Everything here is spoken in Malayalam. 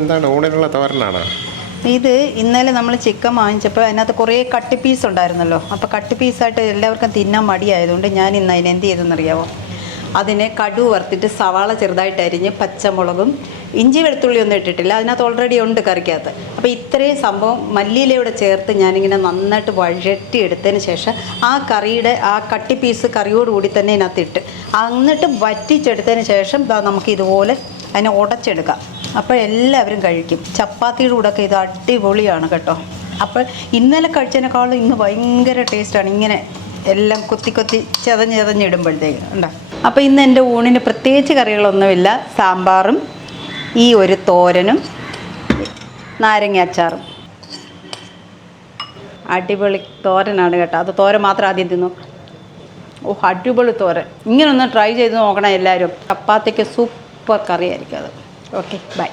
എന്താണ് ഊണിനുള്ള തോരനാണോ? ഇത് ഇന്നലെ നമ്മൾ ചിക്കൻ വാങ്ങിച്ചപ്പോൾ അതിനകത്ത് കുറേ കട്ട് പീസ് ഉണ്ടായിരുന്നല്ലോ. അപ്പോൾ കട്ട് പീസായിട്ട് എല്ലാവർക്കും തിന്നാൻ മടിയായതുകൊണ്ട് ഞാൻ ഇന്ന് അതിന് എന്ത് ചെയ്തെന്നറിയാമോ? അതിനെ കടുക് വറുത്തിട്ട് സവാള ചെറുതായിട്ട് അരിഞ്ഞ് പച്ചമുളകും ഇഞ്ചി വെളുത്തുള്ളി ഒന്നും ഇട്ടിട്ടില്ല, അതിനകത്ത് ഓൾറെഡി ഉണ്ട് കറിക്കകത്ത്. അപ്പോൾ ഇത്രയും സംഭവം മല്ലിയിലൂടെ ചേർത്ത് ഞാനിങ്ങനെ നന്നായിട്ട് വഴറ്റിയെടുത്തതിന് ശേഷം ആ കറിയുടെ ആ കട്ടി പീസ് കറിയോടുകൂടി തന്നെ ഇതിനകത്ത് ഇട്ട് എന്നിട്ട് വറ്റിച്ചെടുത്തതിന് ശേഷം നമുക്ക് ഇതുപോലെ അതിനെ ഉടച്ചെടുക്കാം. അപ്പോൾ എല്ലാവരും കഴിക്കും. ചപ്പാത്തിയുടെ കൂടെയൊക്കെ ഇത് അടിപൊളിയാണ് കേട്ടോ. അപ്പോൾ ഇന്നലെ കഴിച്ചതിനേക്കാളും ഇന്ന് ഭയങ്കര ടേസ്റ്റാണ് ഇങ്ങനെ എല്ലാം കൊത്തി കൊത്തി ചതഞ്ഞിടുമ്പോഴത്തേക്ക് ഉണ്ടോ. അപ്പോൾ ഇന്ന് എൻ്റെ ഊണിന് പ്രത്യേകിച്ച് കറികളൊന്നുമില്ല. സാമ്പാറും ഈ ഒരു തോരനും നാരങ്ങ അച്ചാറും. അടിപൊളി തോരനാണ് കേട്ടോ. അത് തോരൻ മാത്രം ആദ്യം തിന്നു. ഓ, അടിപൊളി തോരൻ. ഇങ്ങനൊന്ന് ട്രൈ ചെയ്ത് നോക്കണം എല്ലാവരും. ചപ്പാത്തിക്ക് സൂപ്പർ കറിയായിരിക്കും അത്. Okay, by.